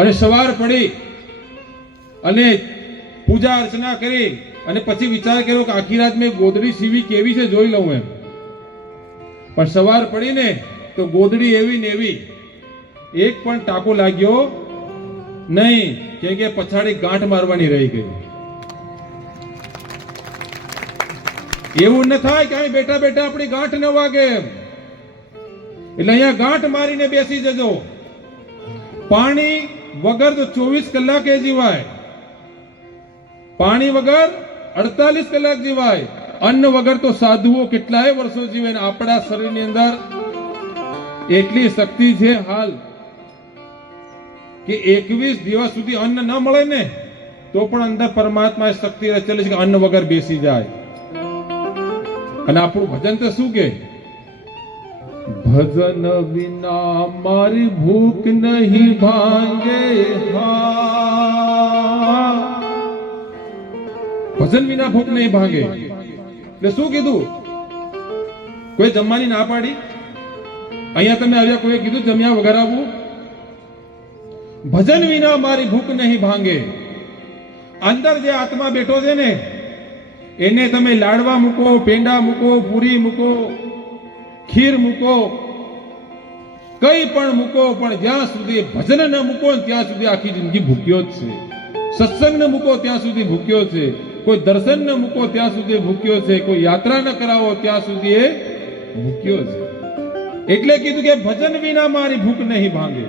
અને સવાર પડી અને પૂજા અર્ચના કરી અને પછી વિચાર કર્યો કે આખી રાત મેં ગોદડી સીવી કેવી છે જોઈ લઉં એમ. પણ સવાર પડીને તો ગોદડી એવી ને એવી, એક પણ ટાંકો લાગ્યો નહીં, કે પછાડી ગાંઠ મારવાની રહી ગઈ. એવું ન થાય કે અહીં બેઠા બેઠા આપણી ગાંઠ ન વાગે એમ. એટલે અહીંયા ગાંઠ મારીને બેસી જજો. પાણી વગર તો 24 કલાકે જીવાય, પાણી વગર 48 કલાક જીવાય, અન્ન વગર તો સાધુઓ કેટલાય વર્ષો જીવે. આપણા શરીરની અંદર એટલી શક્તિ છે હાલ કે 21 દિવસ સુધી અન્ન ન મળે ને તો પણ અંદર પરમાત્મા શક્તિ રચેલી છે કે અન્ન વગર બેસી જાય. અને આપણું ભજન તો શું કે, ભજન વિના મારી ભૂખ નહીં ભાંગે. ભજન વિના ભૂખ નહીં ભાંગે એટલે શું કીધું? કોઈ જમવાની ના પાડી? અહીંયા તમે આવ્યા કોઈ કીધું જમ્યા વગર આવવું? ભજન વિના મારી ભૂખ નહીં ભાંગે. અંદર જે આત્મા બેઠો છે ને એને તમે લાડવા મૂકો, પેંડા મૂકો, પૂરી મૂકો, ખીર મૂકો, કઈ પણ મૂકો, પણ જ્યાં સુધી ભજન ન મૂકો ત્યાં સુધી આખી જિંદગી ભૂખ્યો જ છે. સત્સંગ ન મૂકો ત્યાં સુધી ભૂખ્યો છે. કોઈ દર્શન ન મૂકો ત્યાં સુધી ભૂખ્યો છે. કોઈ યાત્રા ન કરાવો ત્યાં સુધી એ ભૂખ્યો છે. એટલે કીધું કે ભજન વિના મારી ભૂખ નહીં ભાંગે.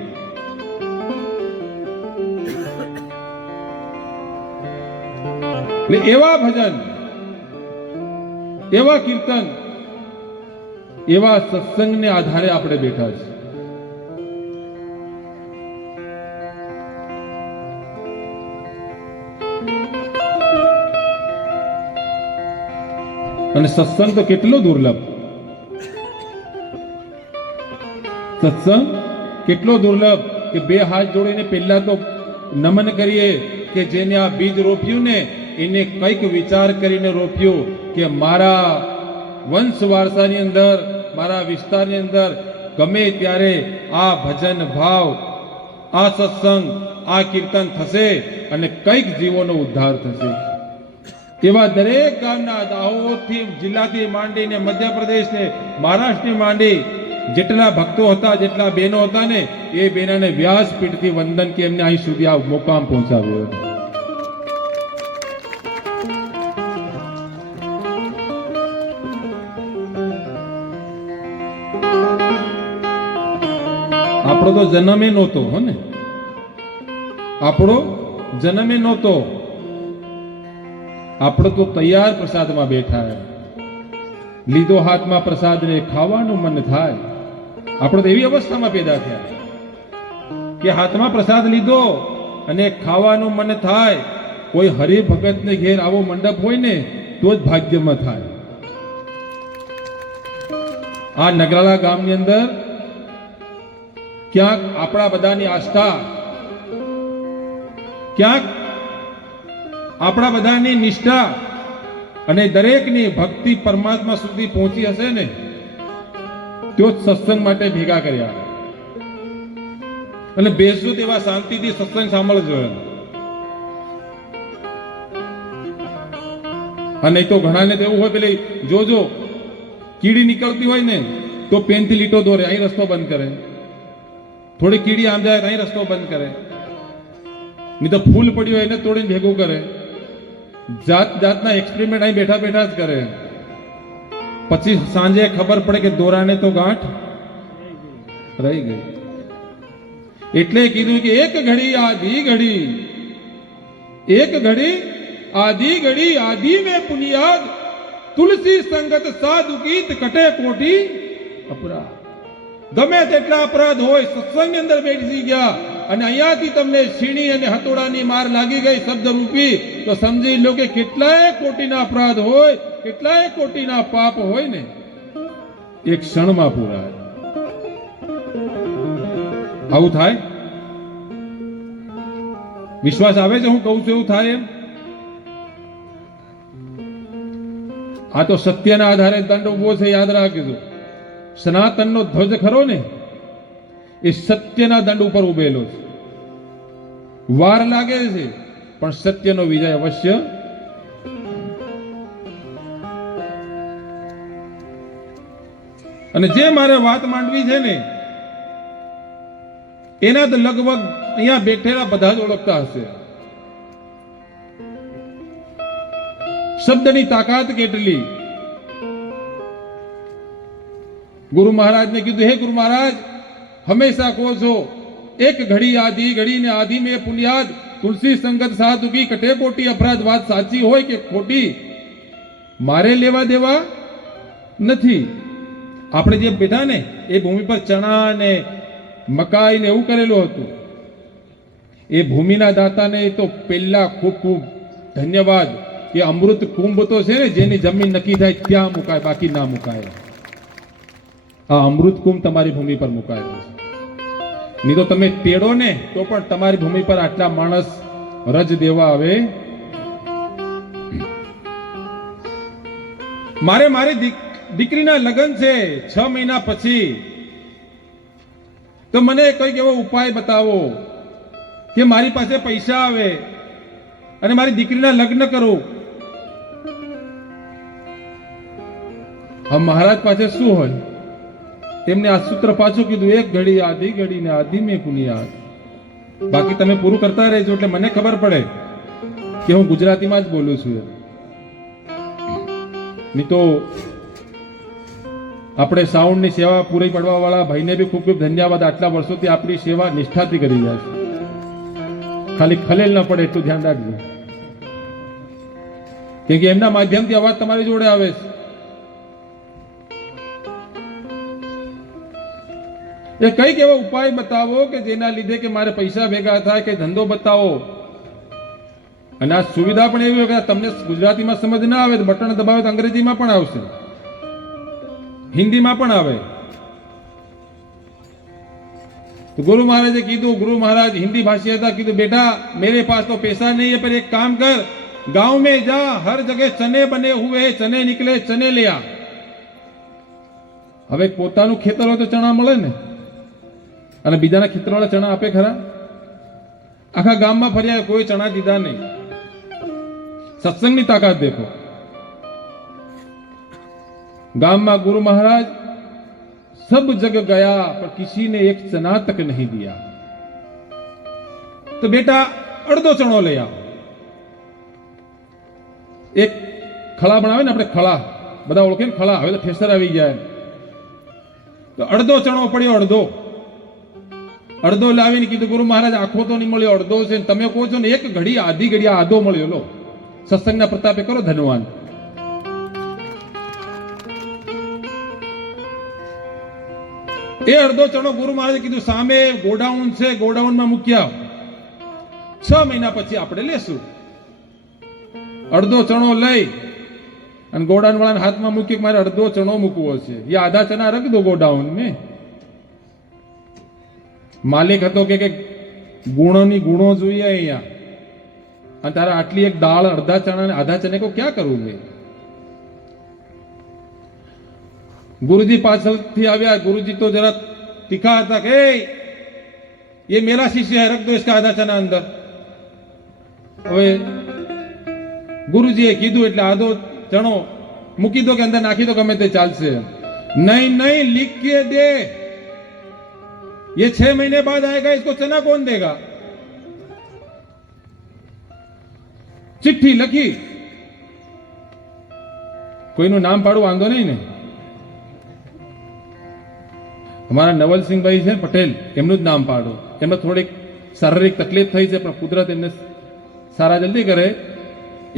એવા ભજન, એવા કીર્તન, એવા સત્સંગને આધારે આપણે બેઠા છે. અને સત્સંગ તો કેટલો દુર્લભ, સત્સંગ કેટલો દુર્લભ કે બે હાથ જોડીને પહેલા તો નમન કરીએ કે જેને આ બીજ રોપ્યું ને એને કંઈક વિચાર કરીને રોપ્યું કે મારા વંશ વારસાની અંદર, મારા વિસ્તારની અંદર ગમે ત્યારે આ ભજન ભાવ, આ સત્સંગ, આ કીર્તન થશે અને કંઈક જીવોનો ઉદ્ધાર થશે. એવા દરેક ગામના, દાહોદથી જિલ્લાથી માંડીને મધ્યપ્રદેશને, મહારાષ્ટ્રને માંડી જેટલા ભક્તો હતા, જેટલા બહેનો હતા ને એ બહેનોને વ્યાસપીઠથી વંદન કે એમને અહીં સુધી આ મુકામ પહોંચાવ્યો. આપણો તો જન્મે નહોતો, હો ને, આપણો જન્મે નહોતો. આપણે તો તૈયાર પ્રસાદમાં બેઠા, લીધો હાથમાં પ્રસાદ ને ખાવાનું મન થાય. આપણે તો એવી અવસ્થામાં પેદા થયા કે હાથમાં પ્રસાદ લીધો અને ખાવાનું મન થાય. કોઈ હરિભગત ને ઘેર આવો મંડપ હોય ને તો જ ભાગ્યમાં થાય. આ નગરાળા ગામની અંદર ક્યાંક આપણા બધાની આસ્થા, ક્યાંક આપણા બધાની નિષ્ઠા અને દરેકની ભક્તિ પરમાત્મા સુધી પહોંચી હશે ને તો જ સત્સંગ માટે ભેગા કર્યા. અને બેસજો તેવા શાંતિથી સત્સંગ સાંભળજો. અને તો ઘણાને તો એવું હોય, પેલી જોજો કીડી નીકળતી હોય ને તો પેનથી લીટો દોરે, અહીં રસ્તો બંધ કરે. થોડી કીડી આમ જાય અહીં રસ્તો બંધ કરે. નહીં તો ફૂલ પડ્યું હોય એને તોડીને ભેગું કરે. જાત જાતના એક્સપેરિમેન્ટ અહીં બેઠા બેઠા જ કરે. પછી સાંજે ખબર પડે કે દોરાને તો ગાંઠ રહી ગઈ. એટલે કીધું કે એક ઘડી આધી ઘડી, એક ઘડી આધી ઘડી, આધી મેં પુનિયાદ, તુલસી સંગત સાધુ ગીત કટે કોટી અપરાધ. ગમે તેટલા અપરાધ હોય, સત્સંગની અંદર બેસી ગયા અને અહીંયાથી તમને છીણી અને હતોડાની માર લાગી ગઈ શબ્દ રૂપી, તો સમજી લો કે કેટલાય કોટીના અપરાધ હોય, કેટલાય કોટીના પાપ હોય ને એક ક્ષણમાં પૂરા. આવું થાય? વિશ્વાસ આવે છે હું કહું છું એવું થાય એમ? આ તો સત્યના આધારે દંડ ઉભો છે, યાદ રાખજો. સનાતનનો ધ્વજ ખરો ને એ સત્યના દંડ ઉપર ઉભેલો છે. વાર લાગે છે, પણ સત્યનો વિજય અવશ્ય. અને જે મારે વાત માંડવી છે ને, એના તો લગભગ અહીંયા બેઠેલા બધા જ ઓળખતા હશે. શબ્દની તાકાત કેટલી. ગુરુ મહારાજને કીધું, હે ગુરુ મહારાજ, હંમેશા કહો છો એક ઘડી આધી ઘડી ને આધી મેં પુણ્યાદ, તુલસી સંગત સાધુ કી કટે કોટી અપરાધ. વાત સાચી હોય કે ખોટી મારે લેવા દેવા નથી. આપણે જે બેઠા ને એ ભૂમિ પર ચણા ને મકાઈ ને એવું કરેલું હતું. એ ભૂમિના દાતાને તો પહેલા ખૂબ ખૂબ ધન્યવાદ કે અમૃત કુંભ તો છે ને, જેની જમીન નક્કી થાય ત્યાં મુકાય, બાકી ના મુકાય. આ અમૃત કુંભ તમારી ભૂમિ પર મુકાયેલો છે. નહીં તો તમે તેડો ને તો પણ તમારી ભૂમિ પર આટલા માણસ રજ દેવા આવે. મારી દીકરીના લગ્ન છે 6 મહિના પછી, તો મને કોઈક એવો ઉપાય બતાવો કે મારી પાસે પૈસા આવે અને મારી દીકરીના લગ્ન કરું. મહારાજ પાસે શું હોય? તેમને આ સૂત્ર પાછું કીધું, એક ઘડી આધી ઘડી ને આધી મેં પુનિયાદ. બાકી તમે પૂરું કરતા રહેજો એટલે મને ખબર પડે કે હું ગુજરાતીમાં જ બોલું છું. નહીં તો આપણે સાઉન્ડની સેવા પૂરી પાડવા વાળા ભાઈને બી ખૂબ ખૂબ ધન્યવાદ. આટલા વર્ષોથી આપણી સેવા નિષ્ઠાથી કરી રહ્યા છે. ખાલી ખલેલ ન પડે એટલું ધ્યાન રાખજો, કેમ કે એમના માધ્યમથી અવાજ તમારી જોડે આવે છે. એ કઈક એવો ઉપાય બતાવો કે જેના લીધે કે મારે પૈસા ભેગા થાય, કે ધંધો બતાવો. અને આ સુવિધા પણ એવી હોય કે તમને ગુજરાતીમાં સમજ ના આવે તો બટન દબાવે તો અંગ્રેજીમાં પણ આવશે, હિન્દીમાં પણ આવે. તો ગુરુ મહારાજે કીધું, ગુરુ મહાराज हिंदी भाषी था, કીધું बेटा मेरे पास तो पैसा नहीं है, पर एक काम कर, गांव में जा, हर जगह चने बने हुए, चने निकले, चने ले आ. હવે પોતાનું ખેતર હોય તો ચણા મળે ને, અને બીજાના ખેતરવાળા ચણા આપે ખરા? આખા ગામમાં ફર્યા, કોઈ ચણા દીધા નહીં. સત્સંગની તાકાત દેખો. ગામમાં ગુरु महाराज सब जगह गया पर किसी ने एक चना तक नहीं दिया. तो बेटा અડધો ચણો લઈ આવો. એક ખળા બનાવે ને આપણે, ખળા બધા ઓળખે ને, ખળા. હવે તો ઠેસર આવી ગયા. તો અડધો ચણો પડ્યો, અડધો લાવીને કીધું, ગુરુ મહારાજ આખો તો નહીં મળ્યો, અડધો છે. તમે કહો છો ને એક ઘડી આધી ઘડી આધો મળ્યો. લો, સત્સંગના પ્રતાપે કરો ધનવાન. એ અડધો ચણો ગુરુ મહારાજે કીધું સામે ગોડાઉન છે, ગોડાઉનમાં મૂક્યા. 6 મહિના પછી આપણે લેશું. અડધો ચણો લઈ અને ગોડાઉન વાળાના હાથમાં મૂકી, મારે અડધો ચણો મૂકવો છે, ये आधा चना रख दो गोडाउन में. માલિક હતો કે ગુણોની ગુણો જોઈએ અહીંયા, અને તારા આટલી એક દાળ અડધા ચણા ને આધા ચને કો ક્યાં કરવું મેં? गुरुजी पाछळથી આવ્યા. गुरुजी तो जरा तीखा था कि ये मेरा शिष्य है, रख दो इसका आधा चना अंदर. હવે ગુરુજીએ કીધું એટલે આધો ચણો મૂકી દો કે અંદર નાખી દો, ગમે તે ચાલશે. नहीं नहीं, लिख के दे, ये 6 महीने बाद आएगा, इसको चना कौन देगा? चिट्ठी लखी. કોઈનું નામ પાડવું વાંધો નહીં ને. અમારા નવલસિંહભાઈ છે પટેલ, એમનું જ નામ પાડો. એમને થોડીક શારીરિક તકલીફ થઈ છે, પણ કુદરત એમને સારા જલ્દી કરે.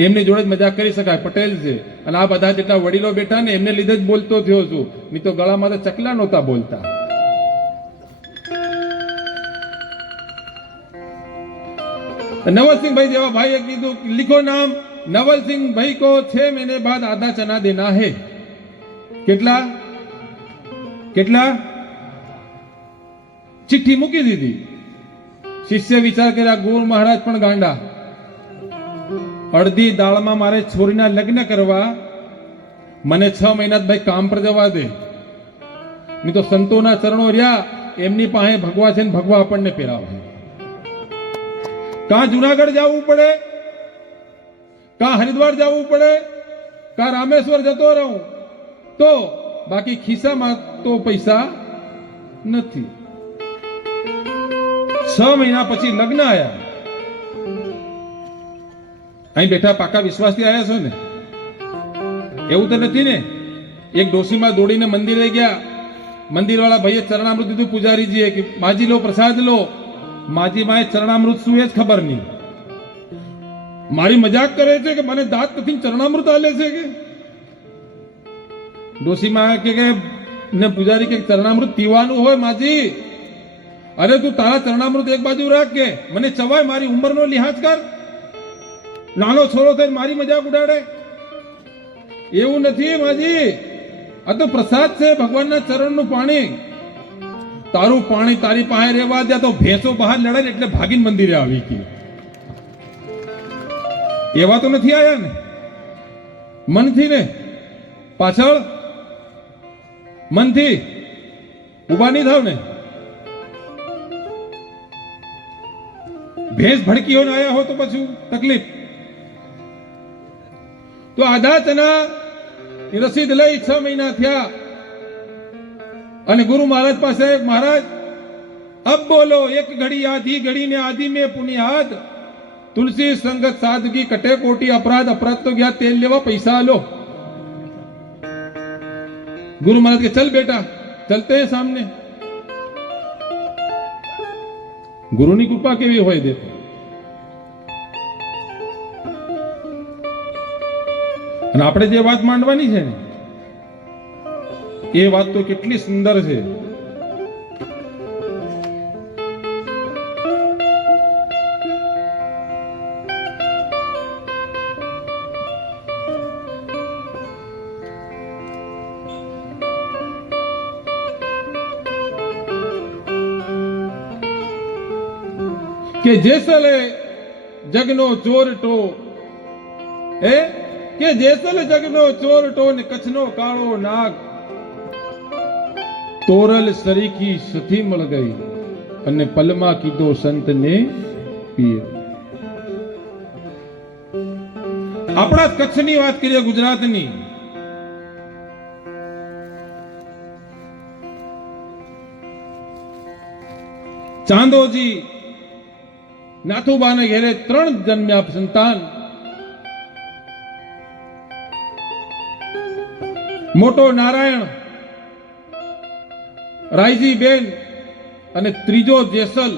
એમની જોડે જ મજાક કરી શકાય. પટેલ છે. અને આ બધા જેટલા વડીલો બેઠા ને એમને લીધે જ બોલતો થયો છું, નહીં તો ગળામાં તો ચકલા નહોતા બોલતા. नवल सिंह भाई जेवा भाई कीधु, लिखो नाम, नवल सिंह भाई को 6 महीने बाद आधा चना देना है. કેટલા કેટલા? ચિઠ્ઠી મૂકી દીધી. શિષ્ય વિચાર કર્યા, ગુરુ મહારાજ પણ ગાંડા. અડધી દાળમાં મારે છોરીના લગ્ન કરવા, મને 6 મહિના ભાઈ કામ પર જવા દે. નહીં તો સંતોના ચરણો રહ્યા, એમની પાસે ભગવા છે ને ભગવા આપણને પહેરાવે. કાં જુનાગઢ જવું પડે, કાં હરિદ્વાર જવું પડે, કાં રામેશ્વર જતો રહું, તો બાકી ખિસ્સામાં તો પૈસા નથી. 6 મહિના પછી લગ્ન આયા. અહીં બેઠા પાકા વિશ્વાસથી આવ્યા છો ને? એવું તો નથી ને? એક ડોશીમાં દોડીને મંદિરે ગયા. મંદિર વાળા ભાઈએ ચરણામૃત દીધું પૂજારીજીએ કે માજી લો, પ્રસાદ લો. માજી માએ ચરણામૃત શું એ જ ખબર નહીં. મારી મજાક કરે છે કે મને દાંત નથી ચરણામૃત આલે છે કે? ડોશીમાં કે ને પૂજારી કે ચરણામૃત પીવાનું હોય માજી. અરે તું તારા ચરણામૃત એક બાજુ રાખ, કે મને ચવાય, મારી ઉંમરનો લિહાજ કર. નાનો છોરો થઈને મારી મજાક ઉડાડે? એવું નથી માજી, આ તો પ્રસાદ છે, ભગવાનના ચરણનું પાણી. તારું પાણી તારી પાસે રહેવા દે તો ભેંસો બહાર લડે ને એટલે ભાગીને મંદિરે આવી ગઈ. એવા તો નથી આયા ને? મનથી ને પાછળ મનથી ઉભા નહીં થાવ ને. ભેંસ ભડકી હોઈને આયા હો તો પછી તકલીફ. તો આધા ચના રસીદ લઈ 6 મહિના થયા અને ગુરુ મહારાજ પાસે, મહારાજ અબ બોલો, એક ઘડી આધી ઘડી ને આધી में पुनियाद, तुलसी संगत सादगी कटे कोटी अपराध, अपराध तो गया तेल लेवा पैसा लो. गुरु महाराज के चल बेटा, चलते हैं सामने. गुरु ની કૃપા કેવી હોય દેખો. અને આપણે જે વાત માંડવાની છે ને, એ વાત તો કેટલી સુંદર છે. કે જેસલે જગનો ચોરટો, કે જેસલ જગનો ચોરટો ને કચ્છનો કાળો નાગ, તોરલ સરીખી સથી મળ ગઈ અને પલમાં કીધો સંતને પીએ. આપણા કચ્છની વાત કરીએ, ગુજરાતની. ચાંદોજી નાથુબાને ઘેરે 3 જન્મ્યા સંતાન. મોટો નારાયણ, રાયજી બેન અને ત્રીજો જેસલ.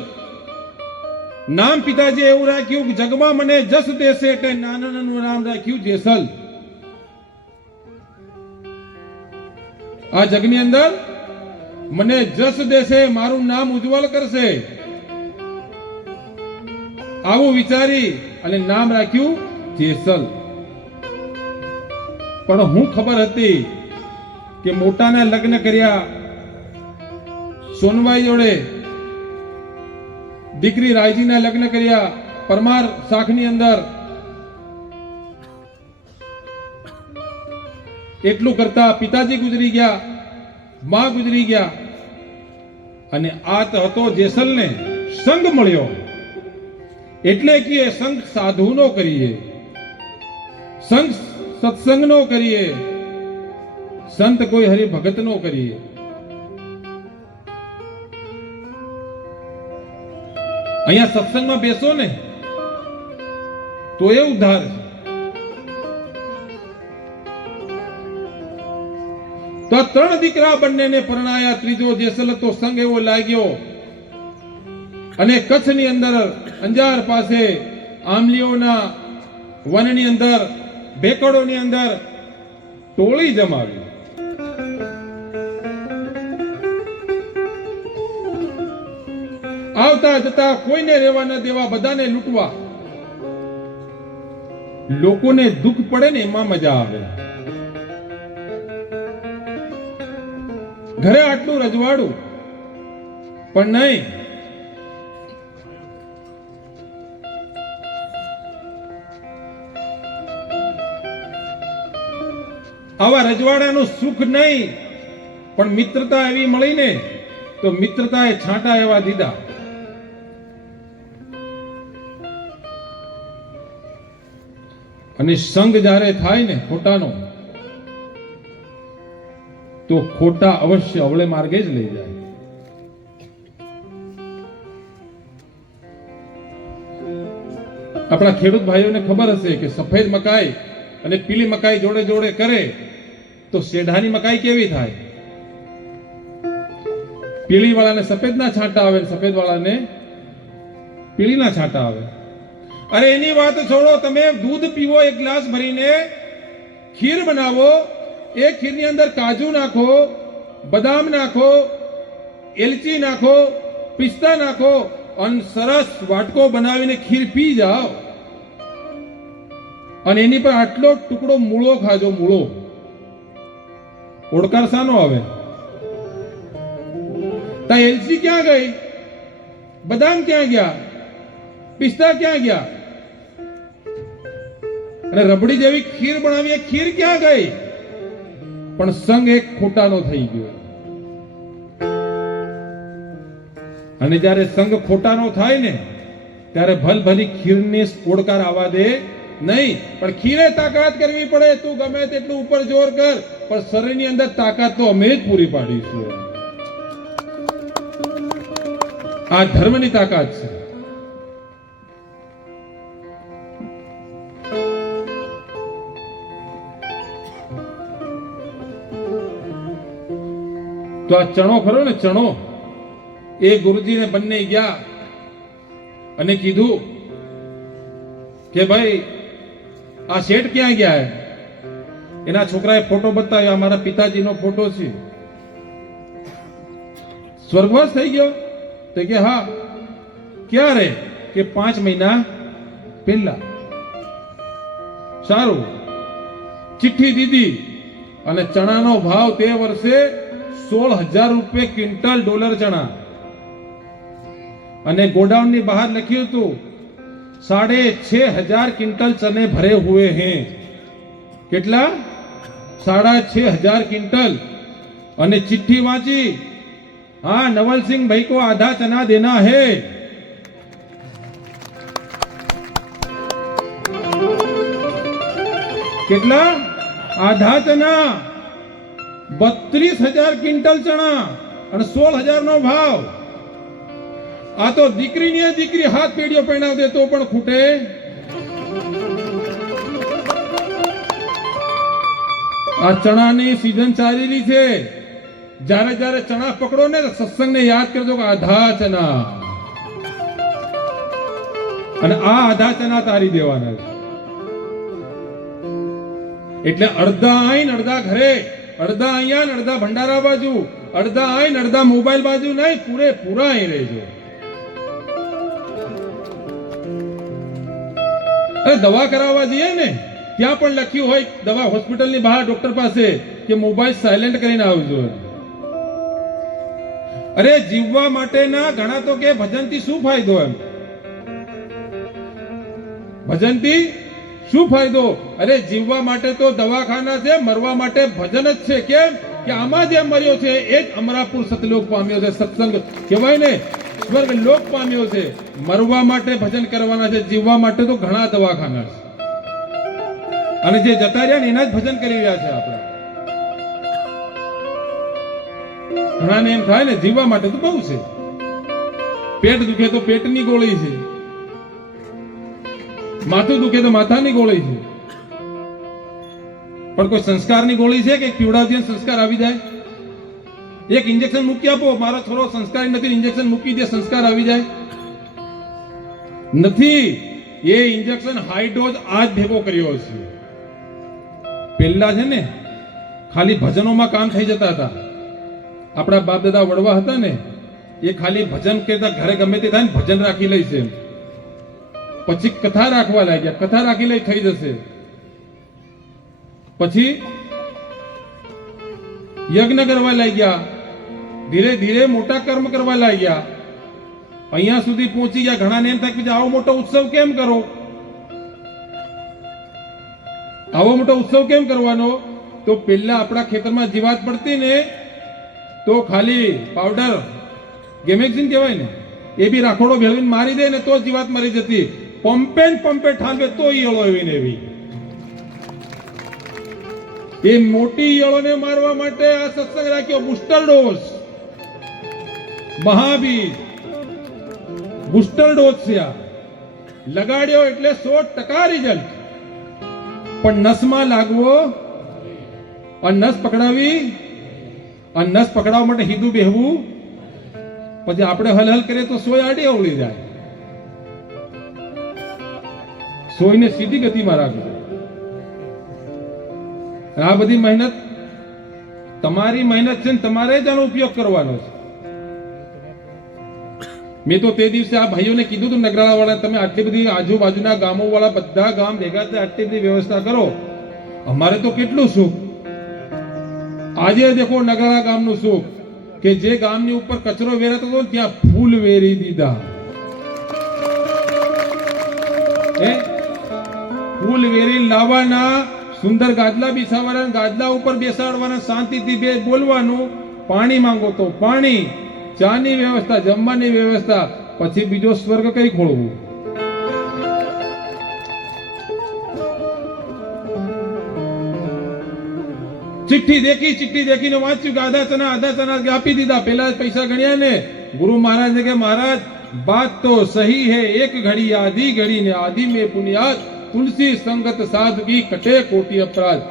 નામ પિતાજી એવું રાખ્યું કે જગમાં મને જસ દેશે એટલે નાનાનું નામ રાખ્યું જેસલ. આ જગની અંદર મને જસ દેશે, મારું નામ ઉજ્જવલ કરશે, આવું વિચારી અને નામ રાખ્યું જેસલ. પણ હું ખબર હતી કે મોટાના લગ્ન કર્યા સોનબાઈ જોડે, દીકરી રાયજીના લગ્ન કર્યા પરમાર શાખની અંદર. એટલું કરતા પિતાજી ગુજરી ગયા, માં ગુજરી ગયા, અને આ તો હતો જેસલને સંગ મળ્યો. એટલે કે સંગ સાધુનો કરીએ, સંગ સત્સંગનો કરીએ, સંત કોઈ હરિભગતનો કરીએ. અહીંયા સત્સંગમાં બેસો ને તો એ ઉદ્ધાર છે. તો 3 દીકરા બંનેને પરણાયા. ત્રીજો જેસલ તો સંગ એવો લાગ્યો અને કચ્છની અંદર અંજાર પાસે આમલીઓના વનની અંદર, ભેકડોની અંદર ટોળી જમાવી. આવતા જતા કોઈને રહેવા ન દેવા, બધાને લૂંટવા. લોકોને દુઃખ પડે ને એમાં મજા આવે. ઘરે આટલું રજવાડું પણ નહીં. આવા રજવાડાનું સુખ નહીં, પણ મિત્રતા એવી મળી ને તો મિત્રતાએ છાંટા એવા દીધા. અને સંગ જ્યારે થાય ને ખોટાનો, તો ખોટા અવશ્ય અવળે માર્ગે જ લઈ જાય. આપણા ખેડૂત ભાઈઓને ખબર હશે કે સફેદ મકાઈ અને પીલી મકાઈ જોડે જોડે કરે તો શેઢાની મકાઈ કેવી થાય? પીળી વાળાને સફેદ ના છાંટા આવે, સફેદ વાળાને પીળી ના છાંટા આવે. અરે એની વાત છોડો, તમે દૂધ પીવો એક ગ્લાસ ભરીને, ખીર બનાવો, એ ખીરની અંદર કાજુ નાખો, બદામ નાખો, એલચી નાખો, પિસ્તા નાખો અને સરસ વાટકો બનાવીને ખીર પી જાઓ. અને એની પર આટલો ટુકડો મૂળો ખાજો. મૂળો ઓડકાર શાનો આવે? તા એલચી ક્યાં ગઈ? બદામ ક્યાં ગયા? પિસ્તા ક્યાં ગયા? અને રબડી જેવી ખીર બનાવી, ખીર ક્યાં ગઈ? પણ સંગ એક ખોટાનો થઈ ગયો. અને જ્યારે સંગ ખોટાનો થાય ને, ત્યારે ભલભલી ખીરને ઓડકાર આવવા દે નહીં. પણ ખીરે તાકાત કરવી પડે. તું ગમે તેટલું ઉપર જોર કર, પણ શરીરની અંદર તાકાત તો અમે જ પૂરી પાડીશું. આ ધર્મની તાકાત છે. તો આ ચણો ખરો ને, ચણો, એ ગુરુજીને બંને ગયા અને કીધું કે ભાઈ આ શેઠ ક્યાં ગયા? એના છોકરાએ ફોટો બતાવ્યો, અમારા પિતાજીનો ફોટો છે. સ્વર્ગવાસ થઈ ગયો? તો કે હા. ક્યારે? કે 5 મહિના પહેલા. સારું, ચિઠ્ઠી દીધી અને ચણાનો ભાવ તે વર્ષે 16,000 રૂપિયા ક્વિન્ટલ, ડોલર ચણા. અને ગોડાઉનની બહાર લખ્યું હતું 6,500 क्विंटल चने भरे हुए हैं. કેટલા? 6,500 क्विंटल. અને चिट्ठी वांची, हाँ नवल सिंह भाई को आधा चना देना है. કેટલા? આધા ચના. 32,000 क्विंटल ચણા અને 16,000 નો ભાવ. આ તો દીકરીની દીકરી હાથ પેઢીઓ પહેરાવ દે તો પણ ખૂટે. આ ચણાની સીઝન ચાલેલી છે. જ્યારે જ્યારે ચણા પકડો ને, સત્સંગને યાદ કરજો કે આધા ચના, અને આ આધા ચના તારી દેવાના છે. એટલે અડધા આઈન અડધા ઘરે, અડધા અહીંયા અડધા ભંડારા બાજુ, અડધા આઈન અડધા મોબાઈલ બાજુ નહીં, પૂરેપૂરા અહીં રહેજો. અરે દવા કરાવવા જઈએ ને, ત્યાં પણ લખ્યું હોય દવા હોસ્પિટલની બહાર ડોક્ટર પાસે કે મોબાઈલ સાયલેન્ટ કરીને આવજો. અરે જીવવા માટેના ઘણા તો કે ભજનથી શું ફાયદો? એમ ભજનથી શું ફાયદો? અરે જીવવા માટે તો દવાખાના છે, મરવા માટે ભજન જ છે. કેમ કે આમાં જે મર્યો છે એ જ અમરાપુર સતલોક પામ્યો છે. સત્સંગ કહેવાય ને, સ્વર્ગ લોક પામ્યો છે. મરવા માટે ભજન કરવાના છે, જીવવા માટે તો ઘણા દવાખાના છે. અને જે જતા રહ્યા ને એના જ ભજન કરી રહ્યા છે આપણે. ઘણાને એમ થાય ને જીવવા માટે તો બહુ છે. પેટ દુખે તો પેટની ગોળી છે, માથું દુખે તો માથાની ગોળી છે. પણ કોઈ સંસ્કારની ગોળી છે કે પીવડાવતી સંસ્કાર આવી જાય? એક ઇન્જેક્શન મૂકી આપો, મારો છોરો સંસ્કારી નથી, ઇન્જેક્શન મૂકી દે, સંસ્કાર આવી જાય? નથી. એ ઇન્જેક્શન હાઈ ડોઝ આજ ભેગો કર્યો છે. પહેલા છે ને ખાલી ભજનોમાં કામ થઈ જતા હતા. આપણા બાપ દાદા વડવા હતા ને, એ ખાલી ભજન કહેતા, ઘરે ગમે તે થાય ને ભજન રાખી લઈ છે. પછી કથા રાખવા લાગ્યા, કથા રાખી લઈ થઈ જશે. પછી યજ્ઞ કરવા લાગ્યા, ધીરે ધીરે મોટા કર્મ કરવા લાગ્યા. અહીંયા સુધી પહોંચી ગયા. ઘણાને એમ થાય કે આવો મોટો ઉત્સવ કેમ કરો? આવો મોટો ઉત્સવ કેમ કરવાનો? તો પહેલા આપણા ખેતરમાં જીવાત પડતી ને, તો ખાલી પાવડર ગેમેક્સિન કહેવાય ને, એ બી રાખોડો ભેળવીને મારી દે ને તો જીવાત મરી જતી. પંપે ઠાલવે તો ઈયળો એવી ને એવી. એ મોટી ઈયળોને મારવા માટે આ સત્સંગ રાખ્યો. બુસ્ટર ડોઝ, મહાબીજ બુસ્ટર ડોઝ છે આ. લગાડ્યો એટલે 100% રિઝલ્ટ. પણ નસમાં લાગવો અને નસ પકડાવી, અને નસ પકડાવવા માટે સીધું બેહવું, પછી આપણે હલ કરીએ તો સોય આડી અવળી જાય. સોયને સીધી ગતિમાં રાખવું. આ બધી મહેનત તમારી મહેનત છે ને તમારે જ આનો ઉપયોગ કરવાનો છે. મેં તો તે દિવસે આ ભાઈઓને કીધું હતું નગરાળા વાળા, તમે આટલી બધી આજુબાજુના ગામો વાળા બધા ગામ ભેગા થઈ આટલી બધી વ્યવસ્થા કરો. અમારે તો કેટલું સુખ. આજે દેખો નગરાળા ગામનું સુખ કે જે ગામની ઉપર કચરો વેરાતો હતો ત્યાં ફૂલ વેરી દીધા. ફૂલ વેરી લાવવાના, સુંદર ગાદલા બિછાવવાના, ગાદલા ઉપર બેસાડવાના, શાંતિથી બોલવાનું. પાણી માંગો તો પાણી, ચાની વ્યવસ્થા, જમવાની વ્યવસ્થા. પછી બીજો સ્વર્ગ કઈ ખોળવું? ચિઠ્ઠી દેખીને વાંચ્યું કે આધા ચના આપી દીધા. પેલા પૈસા ગણ્યા ને ગુરુ મહારાજ કે મહારાજ बात तो सही है, एक घड़ी आधी घड़ी ने आधी में पुनियाद, तुलसी संगत साध की कटे कोटि अपराध.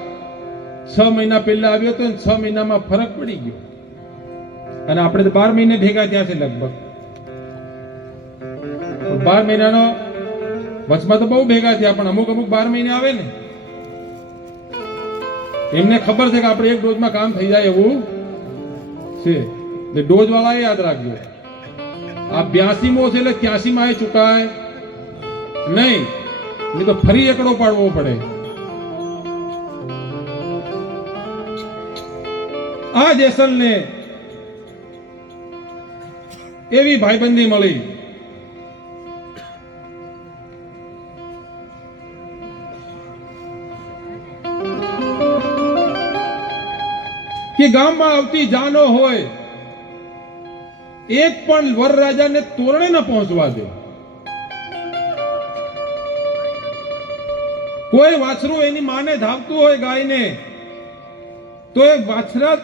6 મહિના પહેલા આવ્યો તો 6 મહિનામાં ફરક પડી ગયો. અને આપણે 12 મહિને ભેગા થયા છે લગભગ. 12 મહિનાનો વચમાં તો બહુ ભેગા થયા, પણ અમુક 12 મહિને આવે ને એમને ખબર છે કે આપણે એક ડોઝમાં કામ થઈ જાય એવું છે. ડોઝ વાળા યાદ રાખજો. આ 82મો છે એટલે 83માં એ ચૂકાય નહીં તો ફરી એકડો પાડવો પડે. આ જેસલને એવી ભાઈબંધી મળી કે ગામમાં આવતી જાનો હોય એક પણ વરરાજાને તોરણે ન પહોંચવા દે. કોઈ વાછરું એની માને ધાવતું હોય ગાયને તો એ વાછરા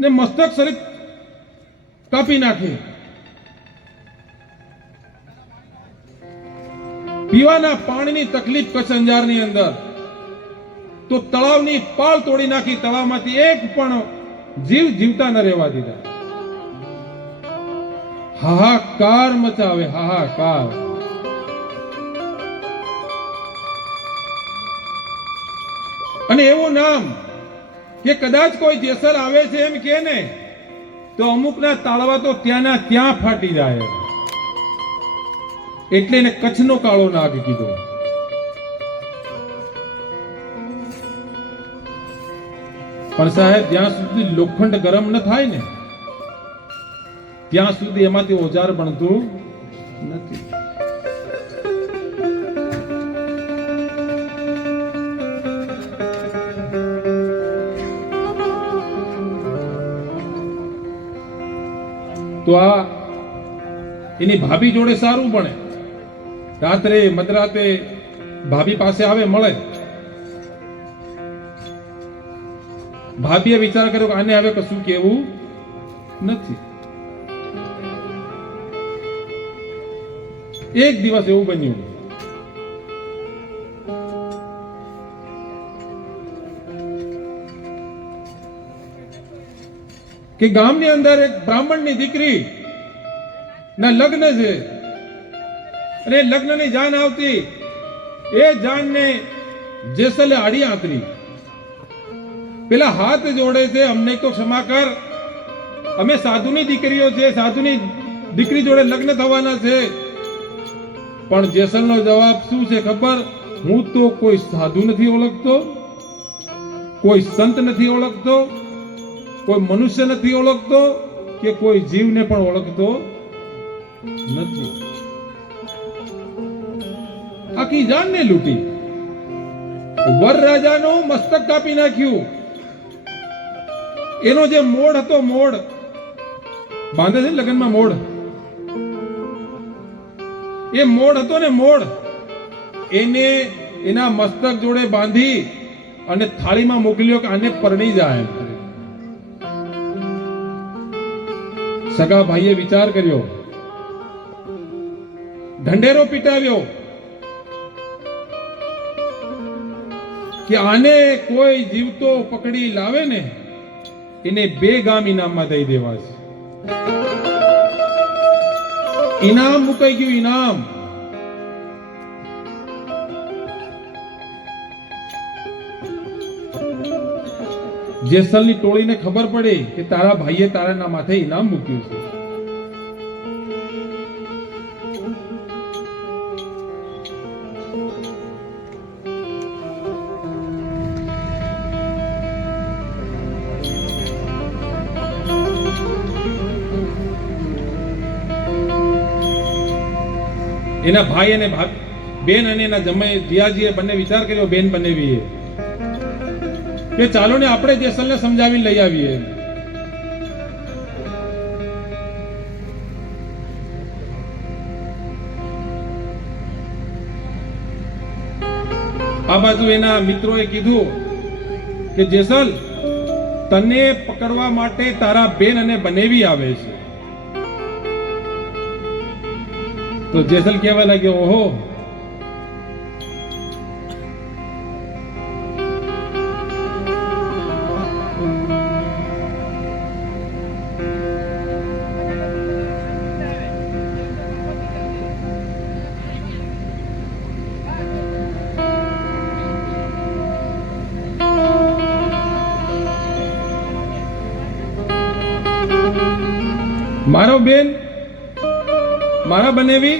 ને મસ્તક સરિત કાપી નાખે. પીવાના પાણીની તકલીફ કચ્છ અંજારની અંદર તો તળાવની પાળ તોડી નાખી. તળાવમાંથી એક પણ જીવ જીવતા ન રહેવા દીધા. હાહાકાર મચાવે, હાહાકાર. અને એવું નામ કે કદાચ કોઈ જેસલ આવે છે એમ કે ને તો અમુકના તાળવા તો ત્યાંના ત્યાં ફાટી જાય. એટલે એને કચ્છનો કાળો નાગ કીધો. પણ સાહેબ, જ્યાં સુધી લોખંડ ગરમ ન થાય ને ત્યાં સુધી એમાંથી ઓજાર બનતું નથી. તો આ એની ભાભી જોડે સારું બને. રાત્રે મધરાતે ભાભી પાસે આવે, મળે. ભાભીએ વિચાર કર્યો કે આને હવે કશું કેવું નથી. એક દિવસ એવું બન્યું કે ગામની અંદર એક બ્રાહ્મણની દીકરી ના લગ્ન છે અને લગ્નની જાન આવતી. એ જાનને જેસલે આડી આંતરી. પેલા હાથ જોડે છે, અમને તો ક્ષમા કર, અમે સાધુની દીકરીઓ છે, સાધુની દીકરી જોડે લગ્ન થવાના છે. પણ જેસલનો જવાબ શું છે ખબર? હું તો કોઈ સાધુ નથી ઓળખતો, કોઈ સંત નથી ઓળખતો, કોઈ મનુષ્ય નથી ઓળખતો, કે કોઈ જીવને પણ ઓળખતો નથી. આખી જાનને લૂંટી. વરરાજાનું મસ્તક કાપી નાખ્યું. એનો જે મોડ હતો, મોડ બાંધે છે લગ્નમાં, મોડ, એ મોડ હતો ને, મોડ એને એના મસ્તક જોડે બાંધી અને થાળીમાં મોકલ્યો કે આને પરણી જાય. સગા ભાઈએ વિચાર કર્યો, ઢંઢેરો પીટાવ્યો કે આને કોઈ જીવતો પકડી લાવે ને એને 2 ગામ ઇનામમાં દઈ દેવા છે. ઇનામ મુકાઈ ગયું, ઇનામ. જેસલની ટોળીને ખબર પડી કે તારા ભાઈએ તારાના માથે ઇનામ મૂક્યું છે. એના ભાઈ અને બેન અને એના જમાઈ જીયાજીએ બંને વિચાર કર્યો, બેન બનેવીએ કે ચાલો ને આપણે જેસલને સમજાવીને લઈ આવીએ. આ બાજુ એના મિત્રોએ કીધું કે જેસલ, તને પકડવા માટે તારા બેન અને બનેવી આવે છે. તો જેસલ કહેવા લાગ્યો, ઓહો, મારો બેન, મારા બનેવી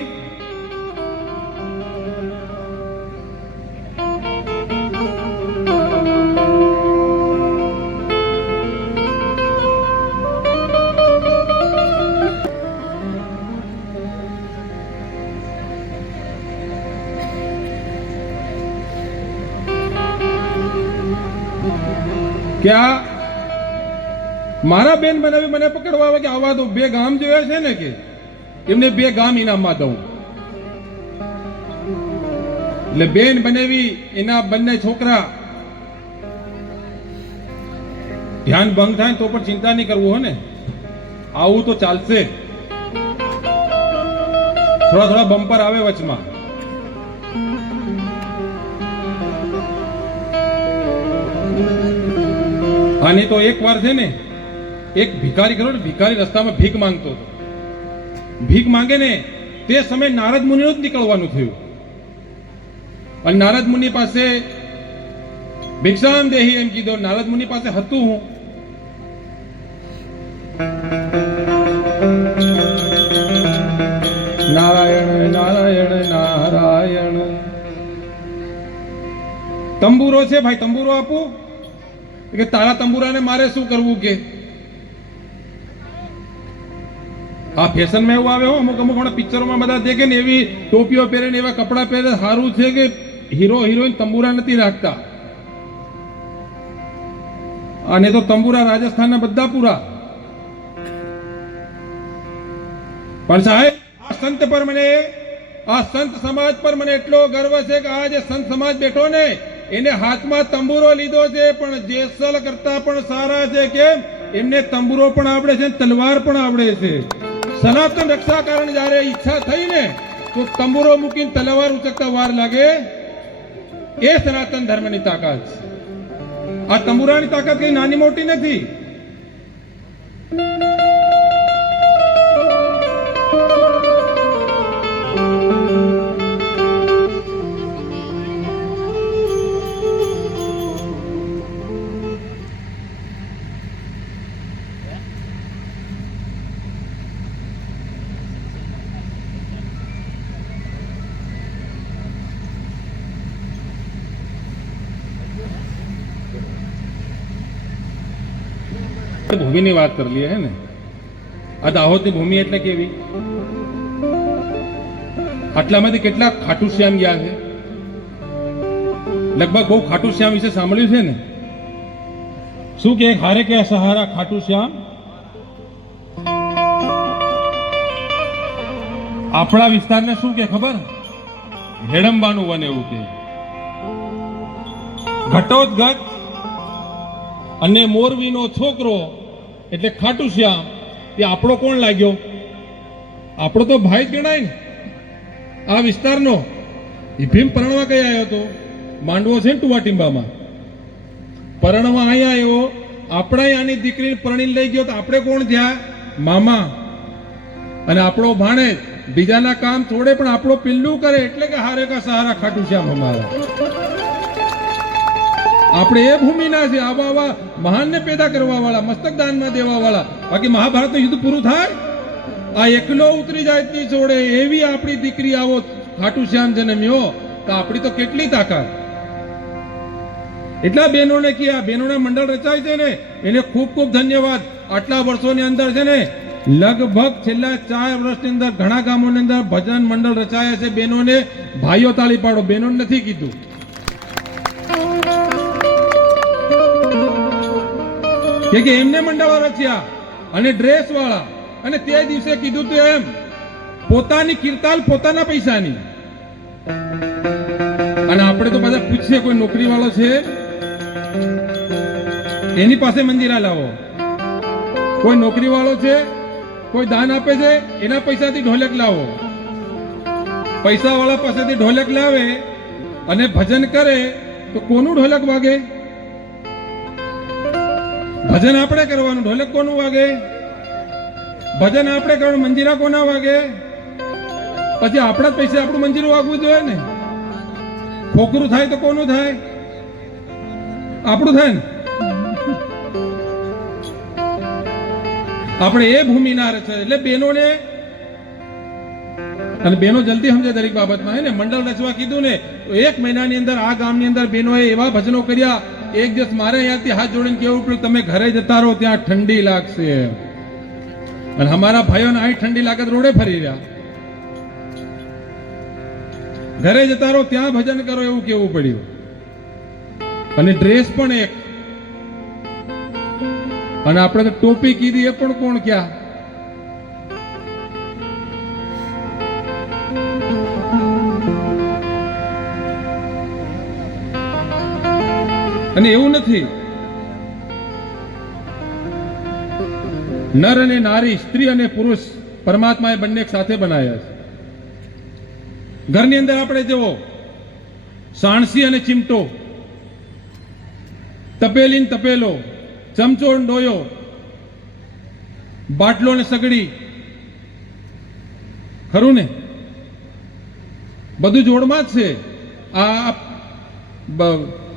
ક્યાં મારા બેન બનાવી મને પકડવા આવે કે આવા દો. 2 ગામ જોયા છે ને કે એમને 2 ગામ ઇનામમાં દઉં. એટલે બેન બનાવી એના બંને છોકરા ધ્યાન ભંગ થાય તો પણ ચિંતા નહીં કરવું હો ને, આવું તો ચાલશે. થોડા થોડા બમ્પર આવે વચમાં. અને તો એક વાર છે ને, એક ભિખારી ખરો ને, ભિખારી રસ્તામાં ભીખ માંગતો હતો. ભીખ માંગે ને તે સમયે નારદ મુનિનું જ નીકળવાનું થયું. અને નારદ મુનિ પાસે ભિક્ષામ દેહી એમ કીધું. નારદ મુનિ પાસે હતું હું નારાયણ નારાયણ નારાયણ. તંબુરો છે ભાઈ, તંબુરો આપું. કે તારા તંબુરાને મારે શું કરવું કે આ ફેશનમાં એવું આવે હો, અમુક હમણાં પિક્ચરોમાં બધા દેખે ને એવી ટોપીઓ પહેરે ને એવા કપડા પહેરે. સારું છે કે હીરો હિરોઈન તંબુરા નથી રાખતા. અને તો તંબુરા રાજસ્થાનના બધા પૂરા. પણ સાહેબ, આ સંત પર મને, આ સંત સમાજ પર મને એટલો ગર્વ છે કે આ જે સંત સમાજ બેઠો ને એને હાથમાં તંબુરો લીધો છે. પણ જેસલ કરતા પણ સારા છે. કેમ? એમને તંબુરો પણ આવડે છે, તલવાર પણ આવડે છે. સનાતન રક્ષા કારણ જયારે ઈચ્છા થઈ ને તો તંબુરો મૂકીને તલવાર ઉચકતા વાર લાગે. એ સનાતન ધર્મની તાકાત છે. આ તંબુરાની તાકાત કઈ નાની મોટી નથી. ભૂમિની વાત કરી લઈએ હે ને. આ દાહોદની ભૂમિ એટલે કેવી? આટલામાંથી કેટલા ખાટુ શ્યામ ગયા છે? લગભગ બહુ ખાટુ શ્યામ વિશે સાંભળ્યું છે ને. શું કે હારે કે સહારા ખાટુ શ્યામ? આપણા વિસ્તારને શું કે ખબર? હેડંબાનું વન એવું કે. ઘટોત્કચ અને મોરબીનો છોકરો એટલે ખાટુ શ્યામ એ આપણો કોણ લાગ્યો? આપણો તો ભાઈ જ ગણાય ને આ વિસ્તારનો. એ ભીમ પરણવા કઈ આવ્યો હતો? માંડવો છે ને ટુવા ટીંબામાં, પરણવા અહીંયા આવ્યો. આપણા આની દીકરીને પરણી લઈ ગયો તો આપણે કોણ થયા? મામા. અને આપણો ભાણેજ બીજાના કામ છોડે પણ આપણો પિલ્લું કરે એટલે કે હારે કા સહારા ખાટુ શ્યામ અમારા. આપણે એ ભૂમિના છે, આવા આવા મહાનને પેદા કરવા વાળા, મસ્તક દાનમાં દેવા વાળા. બાકી મહાભારતનું યુદ્ધ પૂરું થાય, આ એકલો ઉતરી જાય તી છોડે એવી આપણી દીકરી આવો ખાટુ શ્યામ જન્મ્યો તો આપણી તો કેટલી તાકાત. એટલા બહેનોને કે આ બહેનોના મંડળ રચાય છે ને એને ખૂબ ખૂબ ધન્યવાદ. આટલા વર્ષોની અંદર છે ને લગભગ છેલ્લા 4 વર્ષની અંદર ઘણા ગામોની અંદર ભજન મંડળ રચાયા છે. બહેનોને ભાઈઓ તાળી પાડો, બહેનોને નથી કીધું. કે એમને મંડળો રચ્યા અને ડ્રેસ વાળા, અને તે દિવસે કીધું તો એમ પોતાની કીર્તાલ પોતાના પૈસાની. અને આપણે તો બધા પૂછીએ કોઈ નોકરી વાળો છે એની પાસે મંજીરા લાવો, કોઈ નોકરી વાળો છે કોઈ દાન આપે છે એના પૈસાથી ઢોલક લાવો. પૈસા વાળા પાસેથી ઢોલક લાવે અને ભજન કરે તો કોનું ઢોલક વાગે? ભજન આપણે કરવાનું, ઢોલક કોનું વાગે? ભજન આપણે કરવાનું, મંજીરા કોના વાગે? પછી આપણા જ પૈસે આપણું મંજીરું વાગવું જોઈએ ને. ખોખરું થાય તો કોનું થાય? આપણું થાય ને. આપણે એ ભૂમિના છે એટલે બહેનોને, અને બહેનો જલ્દી સમજે દરેક બાબતમાં. ને મંડળ રચવા કીધું ને તો 1 મહિનાની અંદર આ ગામની અંદર બહેનોએ એવા ભજનો કર્યા. એક દિવસ મારે અહીંયાથી હાથ જોડીને કેવું પડ્યું તમે ઘરે જતા રહો, ત્યાં ઠંડી લાગશે. અને અમારા ભાઈઓને અહીં ઠંડી લાગે રોડે ફરી રહ્યા. ઘરે જતા રહો, ત્યાં ભજન કરો એવું કેવું પડ્યું. અને ડ્રેસ પણ એક, અને આપણે તો ટોપી કીધી એ પણ કોણ ક્યાં? અને એવું નથી, નર અને નારી, સ્ત્રી અને પુરુષ પરમાત્માએ બંને એક સાથે બનાવ્યા છે. ઘરની અંદર આપણે જુઓ, સાણસી અને ચીમટો, તપેલી ને તપેલો, ચમચો ને ડોયો, બાટલો ને સગડી, ખરું ને? બધું જોડમાં જ છે. આ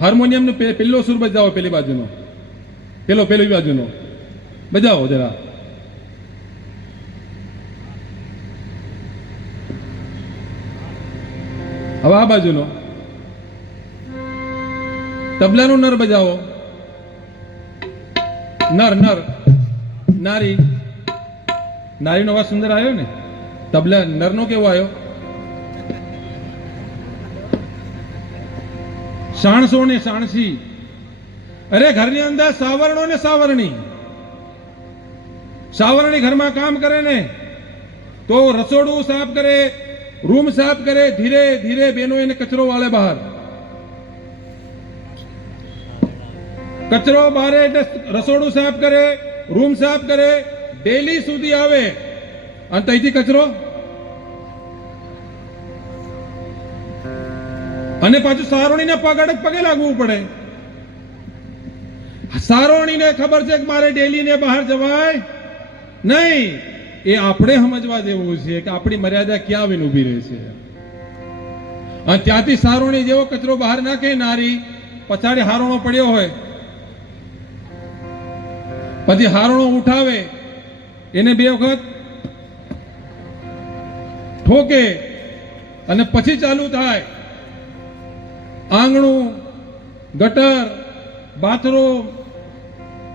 હાર્મોનિયમ નો પેલો સુર બજાવો, પેલી બાજુનો પેલી બાજુનો બજાવો જરા. હવે આ બાજુનો તબલાનું નર બજાવો. નર નર નારી, નારીનો અવાજ સુંદર આવ્યો ને. તબલા નરનો કેવો આવ્યો? સાણસો ને સાણસી. અરે ઘરની અંદર સાવરણો ને સાવરણી. સાવરણી ઘરમાં કામ કરે ને તો રસોડું સાફ કરે, રૂમ સાફ કરે, ધીરે ધીરે બેનો એને કચરો વાળે બહાર. કચરો બહાર એટલે રસોડું સાફ કરે, રૂમ સાફ કરે, ડેલી સુધી આવે અને ત્યાંથી કચરો. અને પાછું સારોણીને પગે લાગવું પડે. સારોણીને ખબર છે કે મારે ડેલી ને બહાર જવાય નહીં. એ આપણે સમજવા જેવું છે કે આપણી મર્યાદા ક્યાં આવીને ઉભી રહે છે. અને ત્યાંથી સારોણી જેવો કચરો બહાર નાખે નારી, પછાડી હારોણો પડ્યો હોય, પછી હારોણો ઉઠાવે, એને 2 વખત ઠોકે અને પછી ચાલુ થાય. આંગણું, ગટર, બાથરૂમ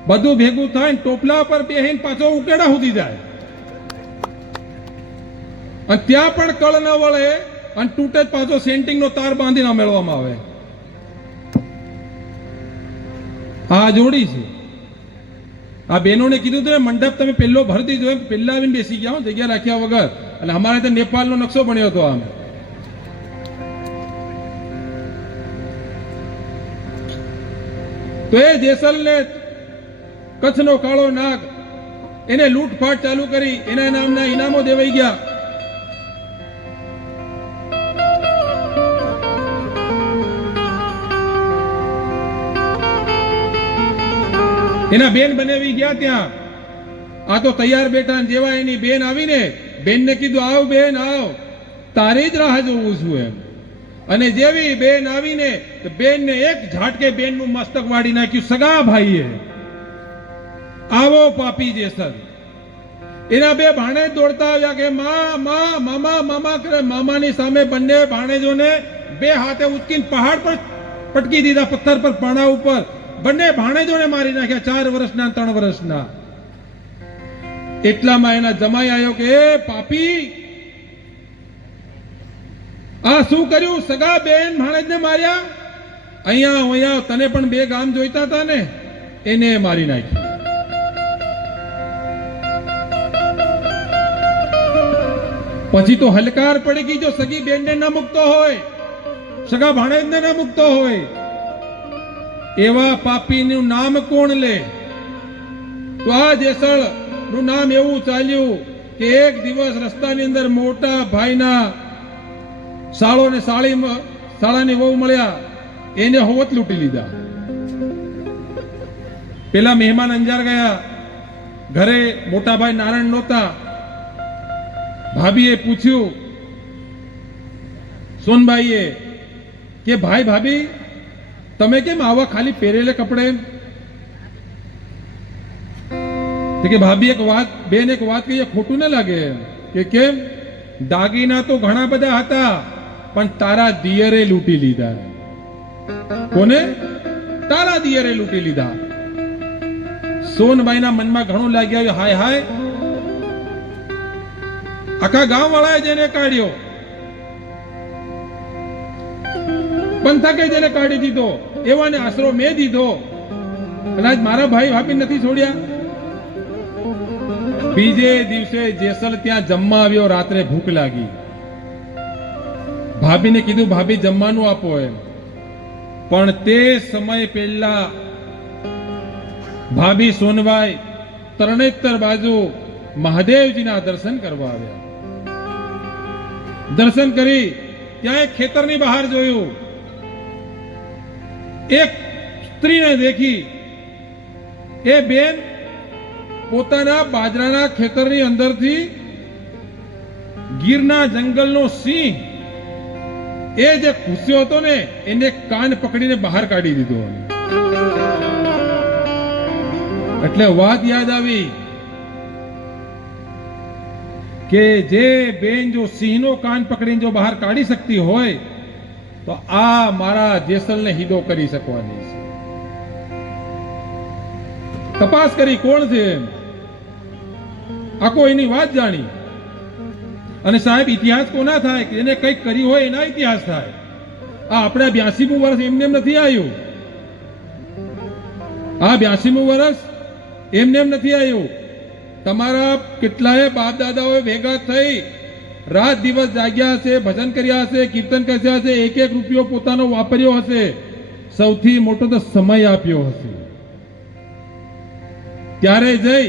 બધું ભેગું થાય, ટોપલા પર બેહીને પાછો ઉકેડા સુધી જાય. અને ત્યાં પણ કળ ન વળે અને તૂટે જ પાછો સેન્ટિંગનો તાર બાંધીને મેળવામાં આવે. આ જોડી છે. આ બહેનોને કીધું હતું મંડપ તમે પહેલો ભરી દીધો, એમ પહેલા આવીને બેસી ગયા, જગ્યા રાખ્યા વગર. અને અમારે ત્યાં નેપાળનો નકશો બન્યો હતો. આમ તો એ જેસલને કચ્છનો કાળો નાગ એને લૂંટફાટ ચાલુ કરી, એના નામના ઇનામો દેવાઈ ગયા. એના બેન બનેવી ગયા ત્યાં. આ તો તૈયાર બેઠા, જેવા એની બેન આવીને બેનને કીધું, આવ બેન આવ, તારી જ રાહ જોઉં છું એમ. અને જેવી બેન આવીને બેનને એક ઝાટકે બેનનું મસ્તક વાળી નાખ્યું સગા ભાઈએ. આવો પાપી જેસલ. એના બે ભાણેજ દોડતા આવ્યા કે મામા મામા કરે. મામાની સામે બંને ભાણેજોને બે હાથે ઉચકીને પહાડ પર પટકી દીધા, પથ્થર પર, પાણા ઉપર. બંને ભાણેજોને મારી નાખ્યા, 4 વર્ષના 3 વર્ષના. એટલામાં એના જમાઈ આવ્યો કે એ પાપી, આ શું કર્યું? સગા બેન ભાણેજને માર્યા. અહીંયા તને પણ 2 ગામ જોઈતા હતા ને, એને મારી નાખી. પછી તો હલકાર પડી ગઈ જો સગી બેનને ન મુકતો હોય, સગા ભાણેજને ન મુકતો હોય. એવા પાપીનું નામ કોણ લે? તો આ જેસલ નું નામ એવું ચાલ્યું કે એક દિવસ રસ્તાની અંદર મોટા ભાઈના સાળો ને સાળાની વહુ મળ્યા, એને હોવત લૂંટી લીધા. પેલા મહેમાન અંજાર ગયા, ઘરે મોટા ભાઈ નારાયણ નહોતા. ભાભીએ પૂછ્યું સોનબાઈએ કે ભાઈ ભાભી તમે કેમ આવા ખાલી પહેરેલે કપડે? કે ભાભી એક વાત કહીએ, ખોટું ન લાગે કે કેમ? દાગીના તો ઘણા બધા હતા, પણ તારા દિયરે લૂંટી લીધા. કોને? તારા દિયરે લૂંટી લીધા. સોનબાઈના મનમાં ઘણું લાગી આવ્યું, હાય હાય, આખા ગામ વાળાએ જેને કાઢ્યો, પંથકે જેને કાઢી દીધો, એવાને આશરો મેં દીધો, અને આજ મારા ભાઈ ભાભી નથી છોડ્યા. બીજે દિવસે જેસલ ત્યાં જમવા આવ્યો. રાત્રે ભૂખ લાગી. ભાભીને કીધું, ભાભી જમવાનું આપો એમ. પણ તે સમય પહેલા ભાભી સોનબાઈ તરણેતર બાજુ મહાદેવજીના દર્શન કરવા આવ્યા. દર્શન કરી ત્યાં એક ખેતરની બહાર જોયું, એક સ્ત્રીને દેખી. એ બેન પોતાના બાજરાના ખેતરની અંદરથી ગીરના જંગલનો સિંહ એ જે ઘૂસ્યો હતો ને, એને કાન પકડીને બહાર કાઢી દીધો. એટલે વાત યાદ આવી કે જે બેન જો સિંહનો કાન પકડીને જો બહાર કાઢી શકતી હોય, તો આ મારા જેસલને હિદો કરી શકવાની છે. તપાસ કરી કોણ છે, આખો એની વાત જાણી. અને સાહેબ, ઇતિહાસ કોના થાય? એને કંઈક કર્યું હોય એના ઇતિહાસ થાય. આ આપણે 82મું વર્ષ એમને એમ નથી આવ્યું. આ 82મું વર્ષ એમને એમ નથી આવ્યું. તમારા કેટલાય બાપ દાદાઓ ભેગા થઈ રાત દિવસ જાગ્યા હશે, ભજન કર્યા હશે, કીર્તન કર્યા હશે, 1 રૂપિયો પોતાનો વાપર્યો હશે, સૌથી મોટો તો સમય આપ્યો હશે. ત્યારે જઈ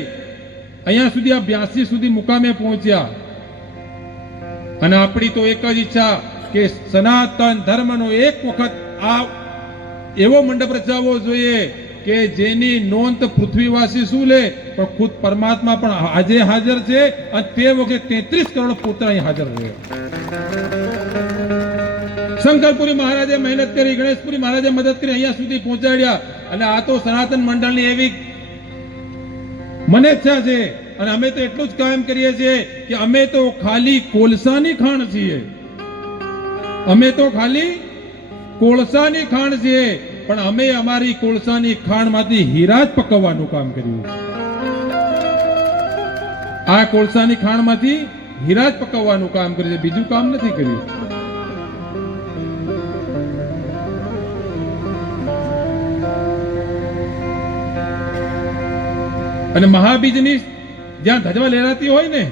અહીંયા સુધી, આ 82 સુધી મુકામે પહોંચ્યા. અને આપણી તો એક જ ઈચ્છા કે સનાતન ધર્મનો એક વખત આ એવો મંડપ રચાવવો જોઈએ કે જેની નોંધ પૃથ્વીવાસી શું લે, પણ ખુદ પરમાત્મા પણ આજે હાજર છે, અને તે વખતે 33 કરોડ પુત્ર અહીં હાજર રહે. શંકરપુરી મહારાજે મહેનત કરી, ગણેશપુરી મહારાજે મદદ કરી, અહીંયા સુધી પહોંચાડ્યા. અને આ તો સનાતન મંડળની એવી મને ઈચ્છા છે, અને અમે તો એટલું જ કામ કરીએ છીએ કે અમે તો ખાલી કોલસાની ખાણ છીએ. અમે તો ખાલી કોલસાની ખાણ છીએ, પણ અમે અમારી કોલસાની ખાણમાંથી હીરા જ પકવવાનું કામ કર્યું છે. આ કોલસાની ખાણમાંથી હીરા જ પકવવાનું કામ કર્યું છે, બીજું કામ નથી કર્યું. અને મહાબીજની જ્યાં ધજવા લહેરાતી હોય ને,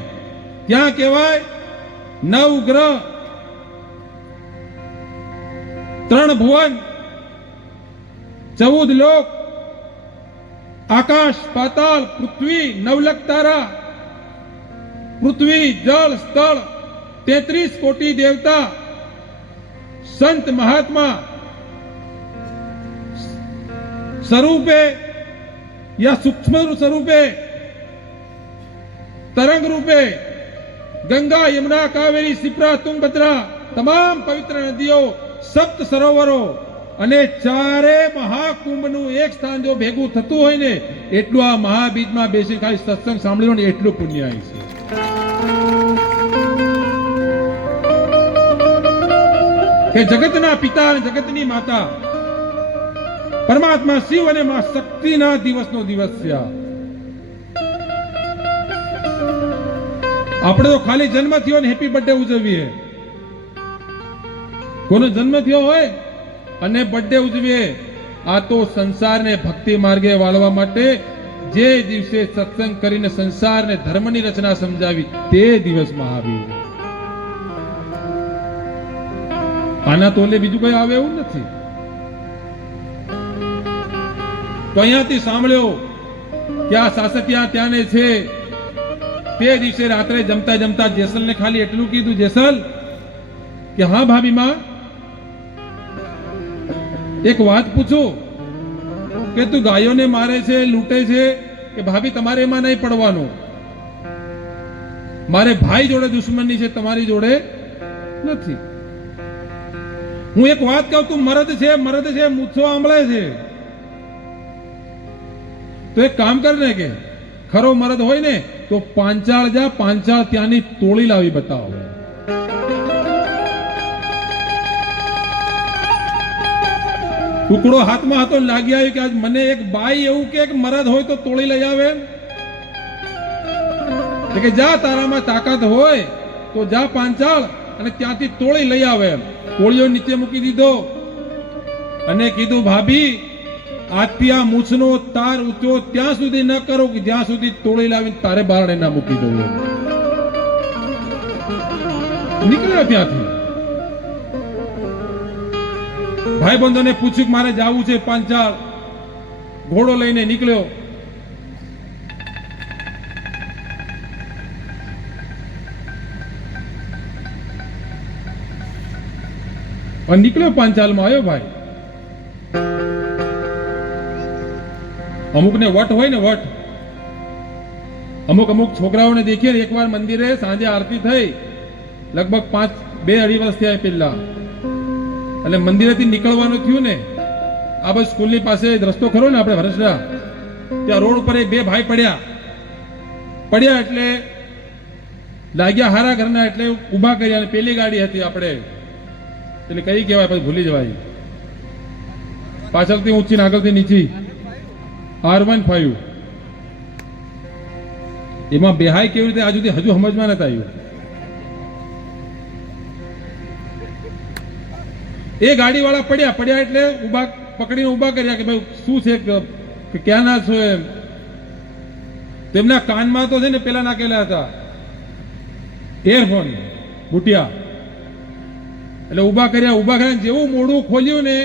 ત્યાં કહેવાય 9 ગ્રહ, 3 ભુવન, 14 લોક આકાશ પાતાળ પૃથ્વી નવલખ તારા, પૃથ્વી જળ સ્થળ 33 કોટી દેવતા, સંત મહાત્મા સ્વરૂપે या सूक्ष्म स्वरूपे, तरंग रूपे गंगा यमुना कावेरी सिप्रा तुंगभद्रा તમામ પવિત્ર નદીઓ, સપ્ત સરોવરો અને ચારે મહાકુંભનું એક સ્થાન જો ભેગું થતું હોય ને એટલું આ મહાબીજમાં બેસી ખાલી સત્સંગ સાંભળ્યો ને એટલું પુણ્ય આવી છે કે જગતના પિતા અને જગતની માતા પરમાત્મા શિવ અને માં શક્તિના દિવસનો દિવસ છે. આપણે તો ખાલી જન્મ થયો ને હેપી બર્થડે ઉજવીએ, કોનો જન્મ થયો હોય અને બર્થડે ઉજવીએ. આ તો સંસારને ભક્તિ માર્ગે વાળવા માટે જે દિવસે સત્સંગ કરીને સંસારને ધર્મની રચના સમજાવી તે દિવસ મહાવીર. આના તોલે બીજું કઈ આવે એવું નથી. તો અહીંયાથી સાંભળ્યો કે આ સાસતિયા ત્યાંને છે. તે દિવસે રાત્રે જમતા જમતા જેસલ ને ખાલી એટલું કીધું, જેસલ કે હા ભાભી માં એક વાત પૂછું કે તું ગાયોને મારે છે, લૂંટે છે કે ભાભી તમારે એમાં નહીં પડવાનું. મારે ભાઈ જોડે દુશ્મની છે, તમારી જોડે નથી. હું એક વાત કહું, તું મરદ છે મૂછો આંબળે છે તો એક કામ કર ને કે ખરો મરદ હોય ને તો પાંચાળ જા, પાંચાળ ત્યાંની તોળી લાવી બતાવો. ટુકડો હાથમાં હતો લાગી આવ્યું કે આજ મને એક બાઈ એવું કે મરદ હોય તો તોળી લઈ આવે. કે જા તારામાં તાકાત હોય તો જા પાંચાળ અને ત્યાંથી તોળી લઈ આવે. કોળીઓ નીચે મૂકી દીધો અને કીધું ભાભી આજથી આ મૂછનો તાર ઊંચો ત્યાં સુધી ન કરો કે જ્યાં સુધી તોળી લાવીને તારે બારણે ના મૂકી દઉં. નીકળ્યો ત્યાંથી. ભાઈ બંધોને પૂછ્યું કે મારે જવું છે પાંચાળ. ઘોડો લઈને નીકળ્યો. નીકળ્યો પાંચાલમાં આવ્યો ભાઈ. અમુક ને વટ હોય ને વટ, અમુક છોકરાઓને દેખીએ એકવાર મંદિરે સાંજે આરતી થઈ, લગભગ 2-2.5 વર્ષ થયા પહેલા, એટલે મંદિરેથી નીકળવાનું થયું ને આ બસ સ્કૂલની પાસે રસ્તો ખરો ને આપણે હરસડા, ત્યાં રોડ ઉપર બે ભાઈ પડ્યા એટલે લાગ્યા હારા ઘરના એટલે ઉભા કર્યા. અને પેલી ગાડી હતી આપણે એટલે કઈ કહેવાય પછી ભૂલી જવાય, પાછળથી ઊંચી ને આગળથી નીચી R15. એમાં બેહાય કેવી રીતે આજ સુધી હજુ સમજમાં નથી આવ્યું. એ ગાડી વાળા પડ્યા એટલે ઉભા પકડીને ઉભા કર્યા કે ભાઈ શું છે કે ક્યાં ના છો એમ. તેમના કાનમાં તો છે ને પેલા નાખેલા હતા એરફોન બુટિયા. એટલે ઉભા કર્યા જેવું મોઢું ખોલ્યું ને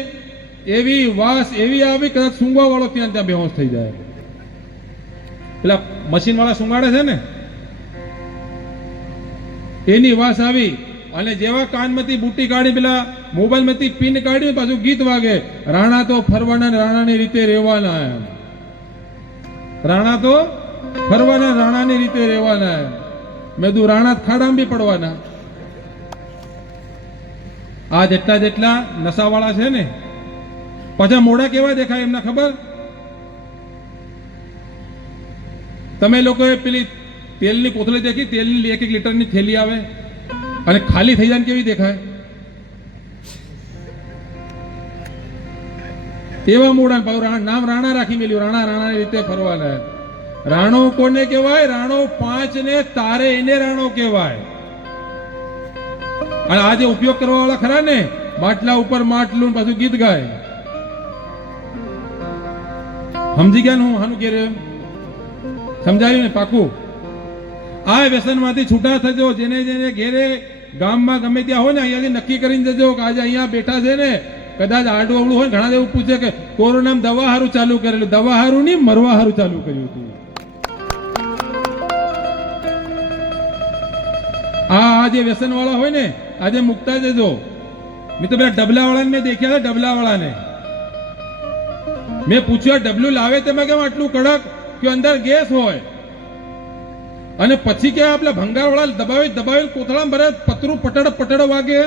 એવી વાસ એવી આવી કદાચ સૂંઘવા વાળો ત્યાં બેહોશ થઈ જાય. પેલા મશીન વાળા સૂંઘાડે છે ને એની વાસ આવી. અને જેવા કાનમાંથી બુટી કાઢી પેલા મોબાઈલ માંથી પિન કાઢ્યું પાછું ગીત વાગે, રાણા તો ફરવાના રાણાની રીતે રહેવાના એમ. રાણા તો ફરવાના રાણાની રીતે રહેવાના એમ. મેં તું રાણા ખાડામાં બી પડવાના. આ જેટલા નશાવાળા છે ને પાછા મોઢા કેવા દેખાય એમને ખબર? તમે લોકોએ પેલી તેલની કોથળી દેખી? તેલની 1 લીટરની થેલી આવે અને ખાલી થઈ જાય કેવી દેખાય? એવા મોઢા. પાછું નામ રાણા રાખી મેલ્યું, રાણાની રીતે ફરવાના. રાણો કોને કહેવાય? રાણો 5 ને તારે એને રાણો કહેવાય. અને આજે ઉપયોગ કરવા વાળા ખરા ને માટલા ઉપર માટલું પાછું ગીત ગાય. સમજી ગયા હું હાનું કે સમજાયું ને પાકું? આ વ્યસનમાંથી છૂટા થજો. જેને ઘેરે ગામમાં ગમે ત્યાં હોય ને અહીંયાથી નક્કી કરીને જજો કે આજે અહીંયા બેઠા છે ને કદાચ આડું અવળું હોય ઘણા એવું પૂછે કે કોરોનામાં દવા હારું ચાલુ કરેલું, દવા હારું નહીં મરવા હારું ચાલુ કર્યું હતું. આ જે વ્યસન વાળા હોય ને આજે મુકતા જજો. મેં તો પેલા ડબલા વાળાને મેં દેખ્યા હતા, ડબલા વાળાને મેં પૂછ્યું ડબલું લાવે તેમાં કેમ આટલું કડક કે અંદર ગેસ હોય, અને પછી કે આપણા ભંગાર વાળા દબાવી દબાવી કોથળામાં ભરે પતરું પટડ પટડ વાગે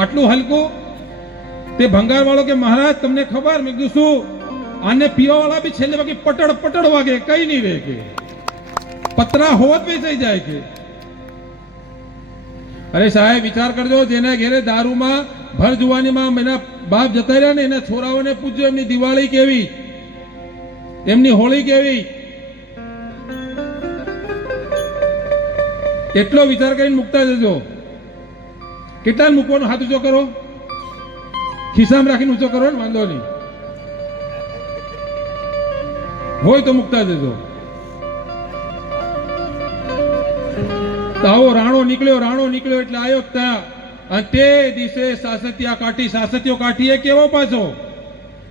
આટલું હલકું. તે ભંગાર વાળો કે મહારાજ તમને ખબર? મેં કીધું શું? આને પીવા વાળા બી છેલ્લે બાકી પટડ પટડ વાગે, કઈ નહીં રહે કે પતરા હોત વેચાઈ જાય કે. અરે સાહેબ વિચાર કરજો, જેના ઘેરે દારૂમાં ભર જુવાનીમાં એના બાપ જતા રહ્યા ને એના છોરાઓને પૂછજો એમની દિવાળી કેવી, એમની હોળી કેવી. એટલો વિચાર કરીને મૂકતા જજો. કેટલા મૂકવાનો? હાથ ઊંચો કરો, ખિસ્સામાં રાખીને ઊંચો કરો ને, વાંધો નહીં હોય તો મૂકતા જજો. આવો રાણો નીકળ્યો એટલે આવ્યો ત્યાં, અને તે દિવસે સાસતિયા કાઠી, સાસતીઓ કાઠીએ કેવો પાછો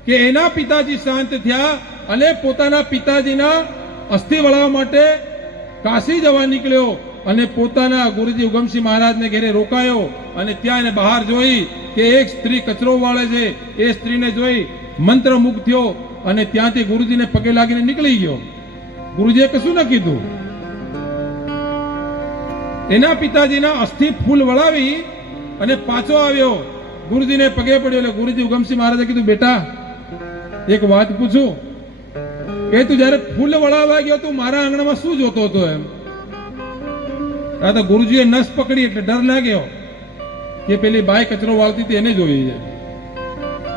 કે એના પિતાજી શાંત થયા અને પોતાના પિતાજીના અસ્થિ વળાવવા માટે કાશી જવા નીકળ્યો, અને પોતાના ગુરુજી ઉગમસિંહ મહારાજને ઘેરે રોકાયો, અને ત્યાં એને બહાર જોઈ કે એક સ્ત્રી કચરો વાળે છે. એ સ્ત્રીને જોઈ મંત્રમુગ્ધ થયો અને ત્યાંથી ગુરુજીને પગે લાગીને નીકળી ગયો. ગુરુજીએ કશું ન કીધું. એના પિતાજીના અસ્થિ ફૂલ વળાવી અને પાછો આવ્યો, ગુરુજીને પગે પડ્યો. એટલે ગુરુજી ઉગમસિંહ મહારાજે કીધું બેટા એક વાત પૂછું, કે તું જયારે ફૂલ વળાવવા ગયો તું મારા આંગણામાં શું જોતો હતો એમ? આ તો ગુરુજીએ નસ પકડી એટલે ડર લાગ્યો કે પેલી બાઈ કચરો વાળતી હતી એને જોઈ છે.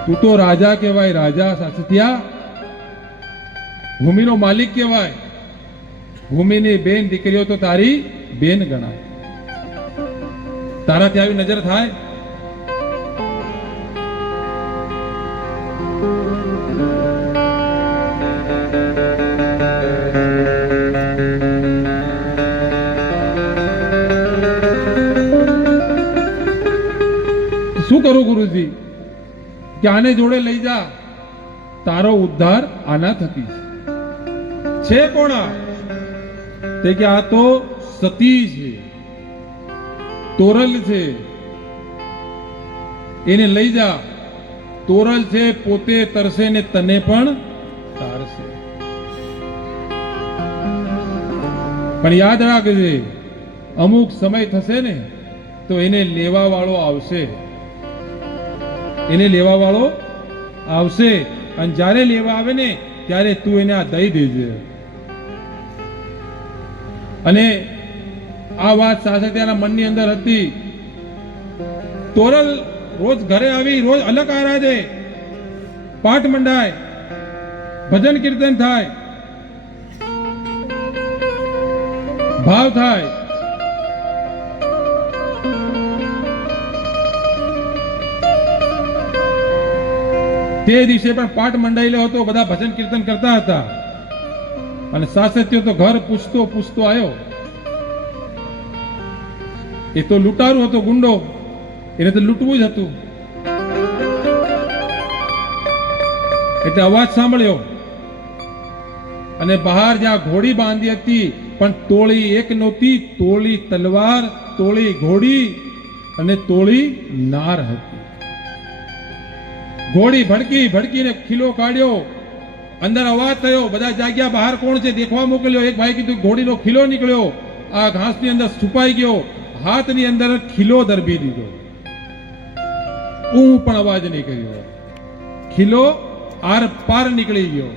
તું તો રાજા કહેવાય, રાજા સાસતિયા, ભૂમિનો માલિક કહેવાય. ભૂમિની બેન દીકરીઓ તો તારી બેન ગણાય. તારાથી આવી નજર થાય? શું કરું ગુરુજી? કે આને જોડે લઈ જા, તારો ઉદ્ધાર આના થકી છે. કોણા? તે કે આ તો સતી છે, તોરલ છે, એને લઈ જા. તોરલ છે, પોતે તરસે ને તને પણ તારશે. પણ યાદ રાખજે, અમુક સમય થશે ને તો એને લેવા વાળો આવશે, એને લેવા વાળો આવશે. અને જ્યારે લેવા આવે ને ત્યારે તું એને આ દઈ દેજે. અને આ વાત સાસતિયાના મનની અંદર હતી. તોરલ રોજ ઘરે આવી, રોજ અલગ આરાધે, પાઠ મંડાય, ભજન કીર્તન થાય, ભાવ થાય. તે દિવસે પણ પાઠ મંડાયેલો હતો, બધા ભજન કીર્તન કરતા હતા. અને સાસત્યો તો ઘર પૂછતો પૂછતો આવ્યો. એ તો લૂંટારું હતો, ગુંડો, એને તો લૂંટવું જ હતું. એટલે અવાજ સાંભળ્યો, અને બહાર જ્યાં ઘોડી બાંધી હતી પણ તોળી એક નહોતી, તોળી તલવાર, તોળી ઘોડી અને તોળી નાર હતી. ઘોડી ભડકી ભડકીને ખીલો કાઢ્યો, અંદર અવાજ થયો, બધા જાગ્યા, બહાર કોણ છે દેખવા મોકલ્યો. એક ભાઈ કીધું ઘોડીનો ખીલો નીકળ્યો, આ ઘાસની અંદર છુપાઈ ગયો, હાથની અંદર ખીલો દરબી દીધો. પણ અવાજ નહીં કર્યો, ખીલો આર પાર નીકળી ગયો.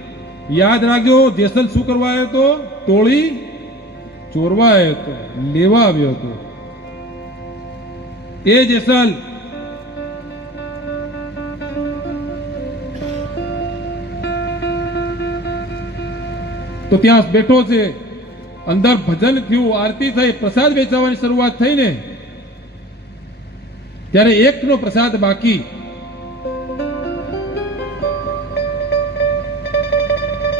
યાદ રાખજો, જેસલ શું કરવા આવ્યો હતો? તોળી ચોરવા આવ્યો હતો, લેવા આવ્યો હતો. એ જેસલ તો ત્યાં બેઠો છે. અંદર ભજન થયું, આરતી થઈ, પ્રસાદ વેચવાની શરૂઆત થઈ ને ત્યારે એકનો પ્રસાદ બાકી.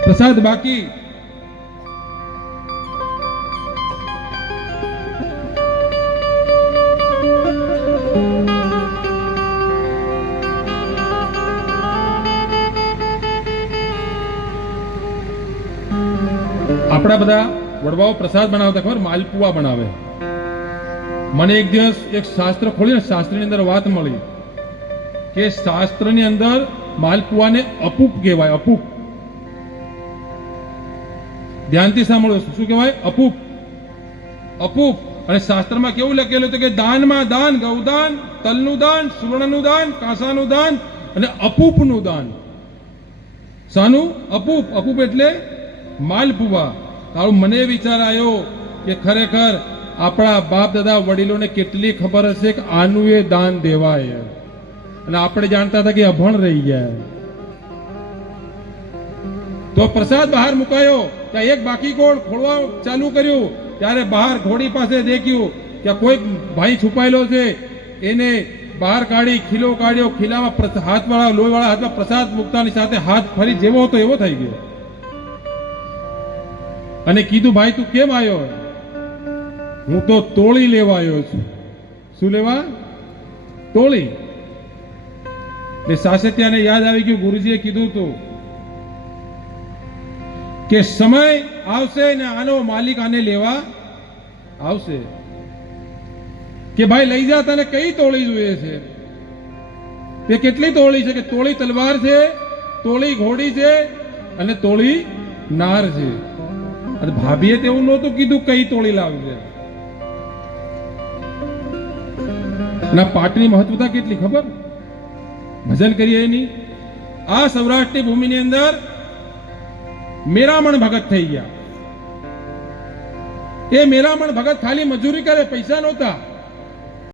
પ્રસાદ બાકી. આપણા બધા વડવાઓ પ્રસાદ બનાવતા ખબર, માલપુઆ બનાવે. મને એક દિવસ એક શાસ્ત્ર ખોલીને શાસ્ત્રની અંદર વાત મળી કે શાસ્ત્રની અંદર માલપુઆને અપૂપ કહેવાય. અપૂપ, ધ્યાનથી સાંભળો, શું કહેવાય? અપૂપ. અપૂપ. અને શાસ્ત્રમાં કેવું લખેલું હતું કે દાનમાં દાન, ગૌદાન, તલનું દાન, સુવર્ણનું દાન, કાંસાનું દાન અને અપૂપનું દાન. શાનું? અપૂપ. અપૂપ એટલે માલપુઆ. તારું મને વિચાર આવ્યો કે ખરેખર આપણા બાપ દાદા વડીલોને કેટલી ખબર હશે કે આનું એ દાન દેવાય, અને આપણે જાણતા હતા કે અભણ રહી ગયા. તો પ્રસાદ બહાર મુકાયો, ત્યાં એક બાકી કોણ ખોળવા ચાલુ કર્યું, ત્યારે બહાર ઘોડી પાસે દેખ્યું કે કોઈક ભાઈ છુપાયેલો છે. એને બહાર કાઢી ખીલો કાઢ્યો. ખીલામાં હાથવાળા લોહીવાળા હાથમાં પ્રસાદ મૂકતાની સાથે હાથ ફરી જેવો હતો એવો થઈ ગયો. અને કીધું, ભાઈ તું કેમ આવ્યો? હું તો તોળી લેવા આવ્યો છું. શું લેવા? તોળી. એટલે સાસત્યાને યાદ આવી ગયું, ગુરુજીએ કીધું હતું કે સમય આવશે ને આનો માલિક આને લેવા આવશે. કે ભાઈ લઈ જા, તને કઈ તોળી જોઈએ છે? તે કેટલી તોળી છે? કે તોળી તલવાર છે, તોળી ઘોડી છે અને તોળી નાર છે. અને ભાભીએ તેવું નહોતું કીધું કઈ તોળી લાવશે. ના પાઠની મહત્વતા કેટલી ખબર? ભજન કરીએ એની. આ સૌરાષ્ટ્રની ભૂમિની અંદર મેરામણ ભગત થઈ ગયા. એ મેરામણ ભગત ખાલી મજૂરી કરે, પૈસા નહોતા.